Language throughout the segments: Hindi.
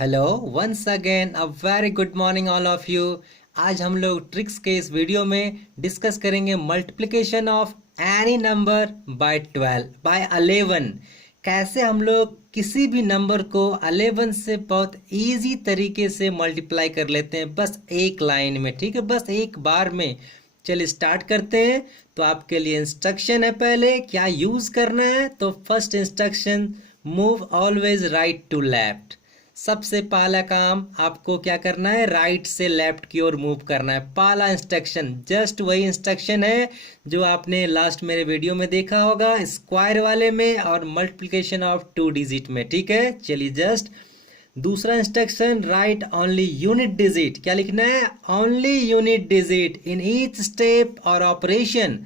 Hello once again a very good morning all of you. आज हम लोग ट्रिक्स के इस वीडियो में डिस्कस करेंगे multiplication of any number by 12 by 11। कैसे हम लोग किसी भी नंबर को 11 से बहुत इजी तरीके से मल्टीप्लाई कर लेते हैं, बस एक लाइन में। ठीक है, बस एक बार में। चलिए स्टार्ट करते हैं। तो आपके लिए इंस्ट्रक्शन है, पहले क्या यूज करना है। तो first instruction, move always right to left. सबसे पहला काम आपको क्या करना है, राइट से लेफ्ट की ओर मूव करना है। पहला इंस्ट्रक्शन जस्ट वही इंस्ट्रक्शन है जो आपने लास्ट मेरे वीडियो में देखा होगा, स्क्वायर वाले में और मल्टीप्लिकेशन ऑफ 2 डिजिट में। ठीक है, चलिए जस्ट दूसरा instruction, write only unit digit. क्या लिखना है, only unit digit in each step और operation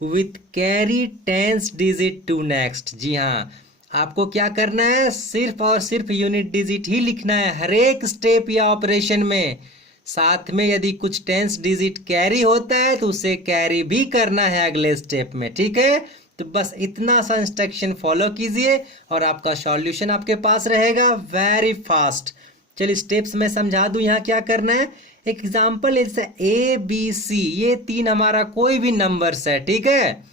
with carry tens digit to next. जी हाँ, आपको क्या करना है, सिर्फ और सिर्फ यूनिट डिजिट ही लिखना है हर एक स्टेप या ऑपरेशन में। साथ में यदि कुछ टेंस डिजिट कैरी होता है तो उसे कैरी भी करना है अगले स्टेप में। ठीक है, तो बस इतना सा इंस्ट्रक्शन फॉलो कीजिए और आपका सॉल्यूशन आपके पास रहेगा वेरी फास्ट। चलिए स्टेप्स में समझा दूं यहाँ क्या करना है। एग्जाम्पल जैसे ABC, ये 3 हमारा कोई भी नंबर्स है। ठीक है,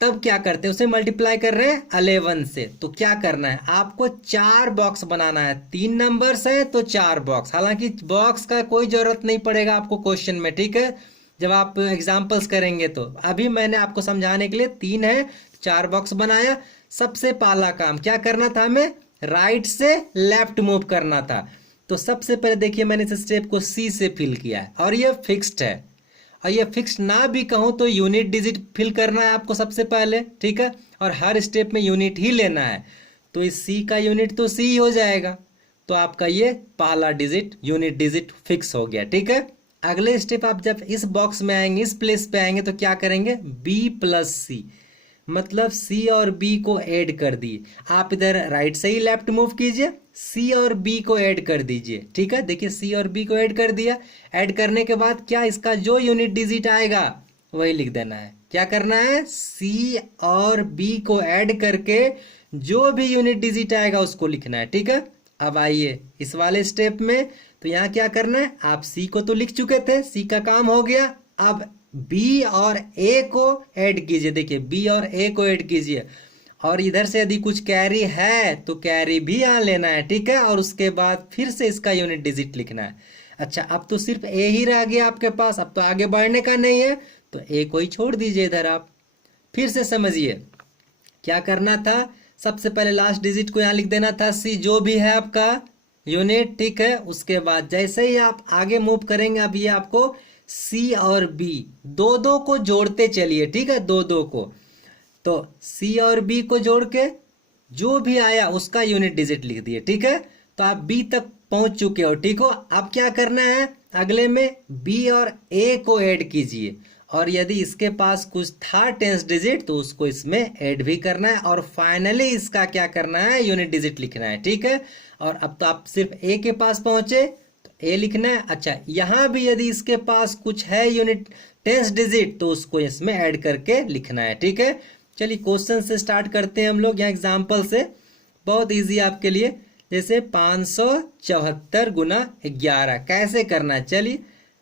तब क्या करते हैं, उसे मल्टीप्लाई कर रहे हैं 11 से। तो क्या करना है, आपको 4 बॉक्स बनाना है। 3 नंबर्स है तो 4 बॉक्स। हालांकि बॉक्स का कोई जरूरत नहीं पड़ेगा आपको क्वेश्चन में। ठीक है, जब आप एग्जाम्पल्स करेंगे तो अभी मैंने आपको समझाने के लिए 3 है 4 बॉक्स बनाया। सबसे पहला काम क्या करना था, हमें राइट से लेफ्ट मूव करना था। तो सबसे पहले देखिए, मैंने इस स्टेप को C से फिल किया है और ये फिक्स्ड है। और ये फिक्स ना भी कहूँ तो यूनिट डिजिट फिल करना है आपको सबसे पहले। ठीक है, और हर स्टेप में यूनिट ही लेना है। तो इस C का यूनिट तो C ही हो जाएगा। तो आपका ये पहला डिजिट यूनिट डिजिट फिक्स हो गया। ठीक है, अगले स्टेप आप जब इस बॉक्स में आएंगे, इस प्लेस पे आएंगे, तो क्या करेंगे, B प्लस C, मतलब C और B को ऐड कर दिए। आप इधर राइट से ही लेफ्ट मूव कीजिए, C और B को ऐड कर दीजिए। ठीक है, देखिए C और B को ऐड कर दिया। ऐड करने के बाद क्या, इसका जो यूनिट डिजिट आएगा वही लिख देना है। क्या करना है, C और B को ऐड करके जो भी यूनिट डिजिट आएगा उसको लिखना है। ठीक है, अब आइए इस वाले स्टेप में। तो यहाँ क्या करना है, आप C को तो लिख चुके थे, C का काम हो गया। अब B और A को ऐड कीजिए। देखिए B और A को ऐड कीजिए और इधर से यदि कुछ कैरी है तो कैरी भी यहाँ लेना है। ठीक है, और उसके बाद फिर से इसका यूनिट डिजिट लिखना है। अच्छा, अब तो सिर्फ A ही रह गया आपके पास, अब तो आगे बढ़ने का नहीं है, तो A को ही छोड़ दीजिए इधर। आप फिर से समझिए क्या करना था। सबसे पहले लास्ट डिजिट को यहाँ लिख देना था C, जो भी है आपका यूनिट। ठीक है, उसके बाद जैसे ही आप आगे मूव करेंगे, अब ये आपको C और B दो दो को जोड़ते चलिए। ठीक है, दो दो को, तो C और B को जोड़ के जो भी आया उसका यूनिट डिजिट लिख दिए। ठीक है, तो आप B तक पहुंच चुके हो। ठीक हो, अब क्या करना है, अगले में B और A को ऐड कीजिए और यदि इसके पास कुछ था टेंस डिजिट तो उसको इसमें ऐड भी करना है और फाइनली इसका क्या करना है, यूनिट डिजिट लिखना है। ठीक है, और अब तो आप सिर्फ A के पास पहुंचे तो A लिखना है। अच्छा, यहां भी यदि इसके पास कुछ है यूनिट टेंस डिजिट तो उसको इसमें ऐड करके लिखना है। ठीक है, चलिए क्वेश्चन से स्टार्ट करते हैं हम लोग। यहाँ एग्जाम्पल से बहुत इजी आपके लिए, जैसे 574 गुना 11 कैसे करना है। चलिए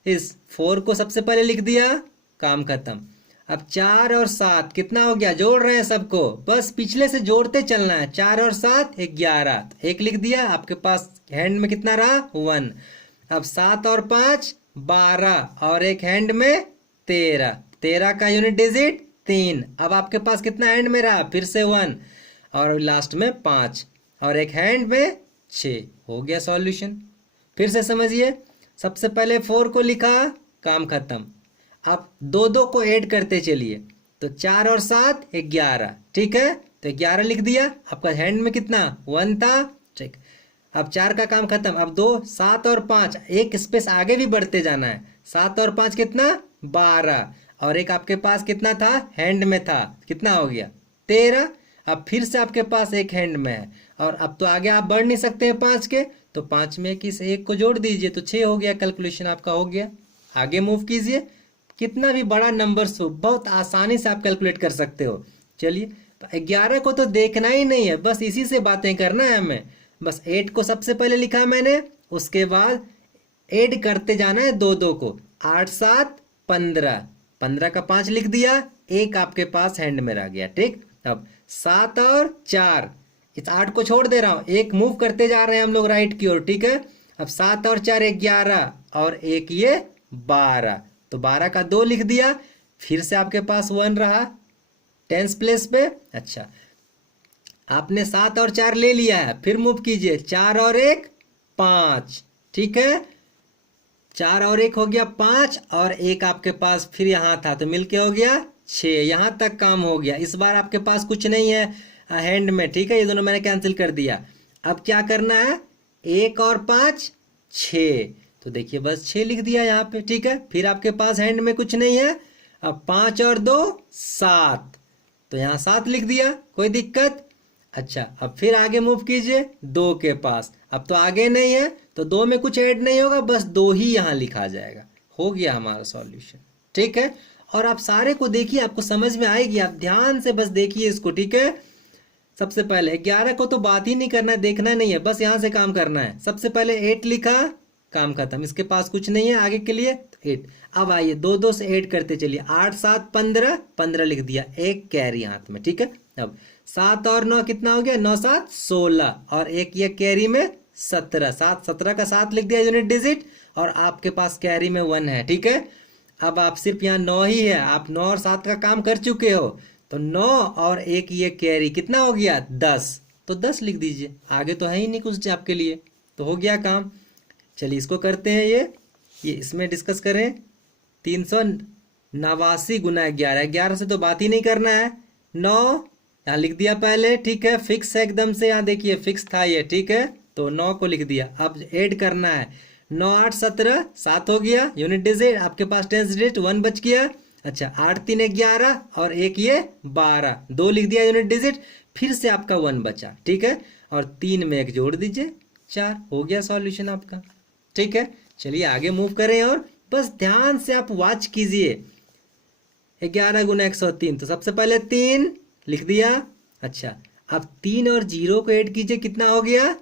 इस 4 को सबसे पहले लिख दिया, काम खत्म। अब 4 और 7 कितना हो गया, जोड़ रहे हैं सबको, बस पिछले से जोड़ते चलना है। 4 और 7 11, एक लिख दिया। आपके पास हैंड में कितना रहा, 1। अब 7 और 5 12 और एक हैंड में 13, 13 का यूनिट डिजिट 3। अब आपके पास कितना हैंड में रहा, फिर से 1 और लास्ट में 5 और एक हैंड में 6। हो गया सॉल्यूशन। फिर से समझिए, सबसे पहले 4 को लिखा, काम खत्म। अब दो दो को ऐड करते चलिए, तो 4 और 7 11। ठीक है, तो 11 लिख दिया। आपका हैंड में कितना, 1 था। ठीक, अब 4 का काम खत्म। अब 2, 7 और 5, एक स्पेस आगे भी बढ़ते जाना है। 7 और 5 कितना, 12 और एक आपके पास कितना था, हैंड में था, कितना हो गया, 13। अब फिर से आपके पास एक हैंड में है और अब तो आगे आप बढ़ नहीं सकते हैं 5 के, तो 5 में किस एक को जोड़ दीजिए तो 6 हो गया। कैलकुलेशन आपका हो गया। आगे मूव कीजिए, कितना भी बड़ा नंबर हो बहुत आसानी से आप कैलकुलेट कर सकते हो। चलिए, तो 11 को तो देखना ही नहीं है, बस इसी से बातें करना है हमें। बस 8 को सबसे पहले लिखा मैंने, उसके बाद ऐड करते जाना है दो दो को। 8 7 15, 15 का 5 लिख दिया, एक आपके पास हैंड में रह गया। ठीक, अब 7 और 4, इस 8 को छोड़ दे रहा हूं, एक मूव करते जा रहे हैं हम लोग राइट की ओर। ठीक है, अब 7 और 4 11 और एक ये 12, तो 12 का 2 लिख दिया, फिर से आपके पास 1 रहा टेंस प्लेस पे। अच्छा, आपने 7 और 4 ले लिया है, फिर मूव कीजिए, 4 और 1 5। ठीक है, 4 और 1 हो गया 5, और एक आपके पास फिर यहाँ था तो मिलके हो गया 6। यहाँ तक काम हो गया। इस बार आपके पास कुछ नहीं है हैंड में। ठीक है, ये दोनों मैंने कैंसिल कर दिया। अब क्या करना है, 1 और 5 6, तो देखिए बस 6 लिख दिया यहाँ पे। ठीक है, फिर आपके पास हैंड में कुछ नहीं है। अब 5 और 2 7, तो यहाँ 7 लिख दिया, कोई दिक्कत। अच्छा, अब फिर आगे मूव कीजिए 2 के पास, अब तो आगे नहीं है तो 2 में कुछ ऐड नहीं होगा, बस 2 ही यहाँ लिखा जाएगा। हो गया हमारा सॉल्यूशन। ठीक है, और आप सारे को देखिए, आपको समझ में आएगी, आप ध्यान से बस देखिए इसको। ठीक है, सबसे पहले 11 को तो बात ही नहीं करना है, देखना नहीं है, बस यहाँ से काम करना है। सबसे पहले 8 लिखा, काम खत्म, इसके पास कुछ नहीं है आगे के लिए, 8। अब आइए 2 2 से 8 करते चलिए, 8 7 15, 15 लिख दिया, एक कैरी हाथ में। ठीक है, अब 7 और 9 कितना हो गया, 9 7 16, और एक ये कैरी में 17, 7 17 का 7 लिख दिया यूनिट डिजिट, और आपके पास कैरी में 1 है। ठीक है, अब आप सिर्फ यहाँ 9 ही है, आप 9 और 7 का काम कर चुके हो, तो 9 और एक ये कैरी कितना हो गया 10, तो 10 लिख दीजिए, आगे तो है ही नहीं कुछ आपके लिए, तो हो गया काम। चलिए इसको करते हैं, ये इसमें डिस्कस करें। 389 गुना 11, 11 से तो बात ही नहीं करना है। 9 यहाँ लिख दिया पहले, ठीक है, फिक्स है एकदम से, यहाँ देखिए फिक्स था ये। ठीक है, तो 9 को लिख दिया, अब ऐड करना है, 9 8 17, 7 हो गया यूनिट डिजिट, आपके पास टेंस डिजिट 1 बच गया। अच्छा, 8 3 11 और एक ये 12, 2 लिख दिया यूनिट डिजिट, फिर से आपका 1 बचा। ठीक है, और 3 में 1 जोड़ दीजिए, 4, हो गया सॉल्यूशन आपका। ठीक है, चलिए आगे मूव करें, और बस ध्यान से आप वॉच कीजिए। 11 गुना 103, तो सबसे पहले 3 लिख दिया। अच्छा, अब 3 और 0 को ऐड कीजिए, कितना हो गया,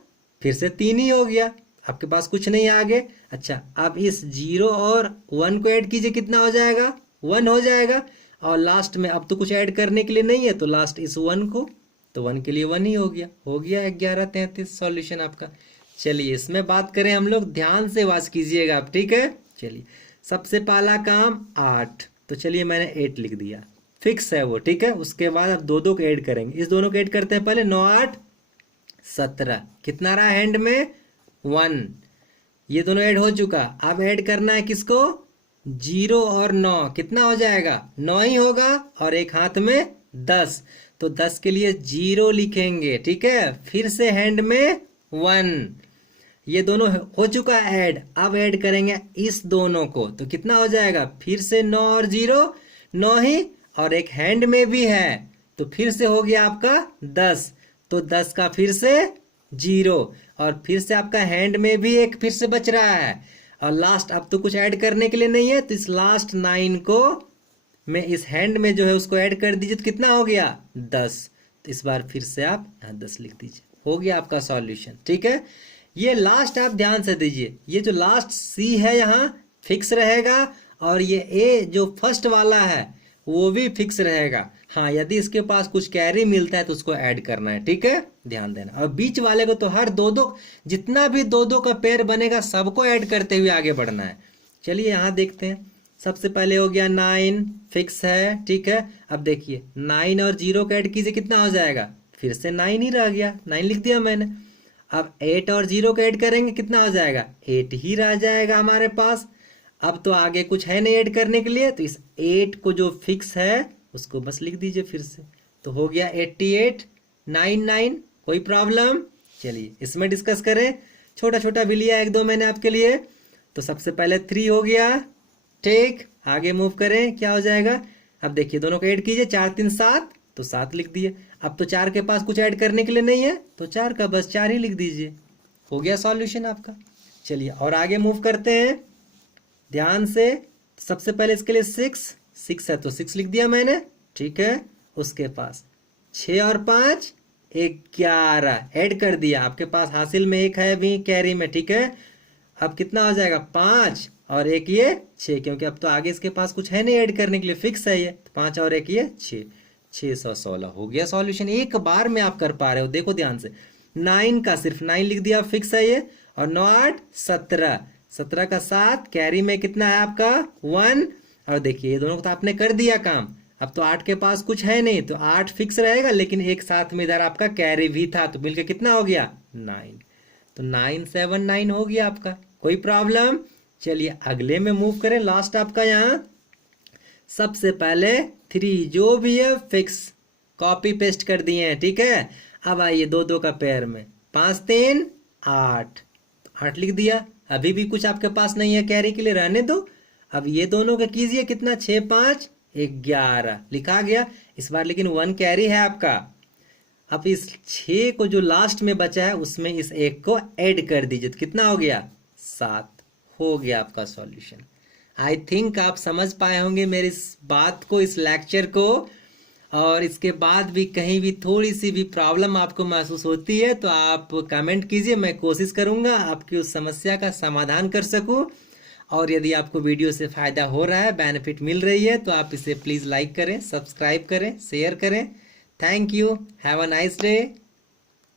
फिर से 3 ही हो गया, आपके पास कुछ नहीं है आगे। अच्छा, अब इस 0 और 1 को ऐड कीजिए, कितना हो जाएगा, 1 हो जाएगा, और लास्ट में अब तो कुछ ऐड करने के लिए नहीं है, तो लास्ट इस 1 को, तो 1 के लिए 1 ही हो गया। 11 33 सॉल्यूशन आपका। चलिए इसमें बात करें हम लोग, ध्यान से वाच कीजिएगा आप। ठीक है, चलिए सबसे पहला काम 8, तो चलिए मैंने 8 लिख दिया, फिक्स है वो। ठीक है, उसके बाद अब 2 2 को ऐड करेंगे, इस दोनों को ऐड करते हैं पहले, 9 8 17, कितना रहा हैंड में 1, ये दोनों ऐड हो चुका। अब ऐड करना है किसको, 0 और 9, कितना हो जाएगा 9 ही होगा, और एक हाथ में 10, तो 10 के लिए 0 लिखेंगे। ठीक है, फिर से हैंड में 1, ये दोनों हो चुका ऐड। अब ऐड करेंगे इस दोनों को, तो कितना हो जाएगा, फिर से 9 और 0, 9 ही, और एक हैंड में भी है, तो फिर से हो गया आपका 10, तो 10 का फिर से 0, और फिर से आपका हैंड में भी एक फिर से बच रहा है, और लास्ट अब तो कुछ ऐड करने के लिए नहीं है, तो इस लास्ट 9 को मैं इस हैंड में जो है उसको ऐड कर दीजिए, तो कितना हो गया 10, तो इस बार फिर से आप यहाँ 10 लिख दीजिए, हो गया आपका सॉल्यूशन। ठीक है, ये लास्ट आप ध्यान से दीजिए, ये जो लास्ट सी है यहाँ फिक्स रहेगा, और ये ए जो फर्स्ट वाला है वो भी फिक्स रहेगा। हाँ, यदि इसके पास कुछ कैरी मिलता है तो उसको ऐड करना है। ठीक है, ध्यान देना, और बीच वाले को तो हर 2 2, जितना भी 2 2 का पेयर बनेगा सबको ऐड करते हुए आगे बढ़ना है। चलिए यहाँ देखते हैं, सबसे पहले हो गया 9, फिक्स है। ठीक है, अब देखिए 9 और 0 को ऐड कीजिए, कितना हो जाएगा, फिर से 9 ही रह गया, 9 लिख दिया मैंने। अब 8 और 0 को ऐड करेंगे, कितना हो जाएगा, 8 ही रह जाएगा हमारे पास। अब तो आगे कुछ है नहीं ऐड करने के लिए, तो इस 8 को जो फिक्स है उसको बस लिख दीजिए फिर से, तो हो गया 88 99, कोई प्रॉब्लम। चलिए इसमें डिस्कस करें, छोटा छोटा भी लिया एक दो मैंने आपके लिए। तो सबसे पहले 3 हो गया, ठीक, आगे मूव करें, क्या हो जाएगा, अब देखिए दोनों को ऐड कीजिए, 4 3 7, तो 7 लिख दिए। अब तो 4 के पास कुछ ऐड करने के लिए नहीं है, तो 4 का बस 4 ही लिख दीजिए, हो गया सॉल्यूशन आपका। चलिए और आगे मूव करते हैं ध्यान से। सबसे पहले इसके लिए 6 है तो 6 लिख दिया मैंने, ठीक है। उसके पास 6 और 5 11 ऐड कर दिया, आपके पास हासिल में 1 है अभी कैरी में, ठीक है। अब कितना हो जाएगा 5 और 1 ये 6, क्योंकि अब तो आगे इसके पास कुछ है नहीं ऐड करने के लिए, फिक्स है ये। 5 और 1 ये 6, 616 हो गया सॉल्यूशन। एक बार में आप कर पा रहे हो, देखो ध्यान से। 9 का सिर्फ 9 लिख दिया, फिक्स है ये। और 9 8 17, 17 का 7, कैरी में कितना है आपका 1। और देखिए ये दोनों को तो आपने कर दिया काम। अब तो 8 के पास कुछ है नहीं, तो 8 फिक्स रहेगा, लेकिन एक साथ में इधर आपका कैरी भी था, तो मिलकर कितना हो गया 9। तो 979 हो गया आपका। कोई प्रॉब्लम? चलिए अगले में मूव करें। लास्ट आपका यहाँ सबसे पहले 3 जो भी है फिक्स, कॉपी पेस्ट कर दिए हैं, ठीक है। अब आइए 2 2 का पेयर में, 5 3 8, 8 लिख दिया। अभी भी कुछ आपके पास नहीं है कैरी के लिए, रहने दो। अब ये दोनों का कीजिए, कितना 6 5 11 लिखा गया इस बार, लेकिन 1 कैरी है आपका। अब इस 6 को जो लास्ट में बचा है उसमें इस 1 को ऐड कर दीजिए, तो कितना हो गया 7 हो गया आपका सॉल्यूशन। आई थिंक आप समझ पाए होंगे मेरी इस बात को, इस लेक्चर को। और इसके बाद भी कहीं भी थोड़ी सी भी प्रॉब्लम आपको महसूस होती है तो आप कमेंट कीजिए, मैं कोशिश करूंगा आपकी उस समस्या का समाधान कर सकूं। और यदि आपको वीडियो से फ़ायदा हो रहा है, बेनिफिट मिल रही है, तो आप इसे प्लीज़ लाइक करें, सब्सक्राइब करें, शेयर करें। Thank you, have a nice day.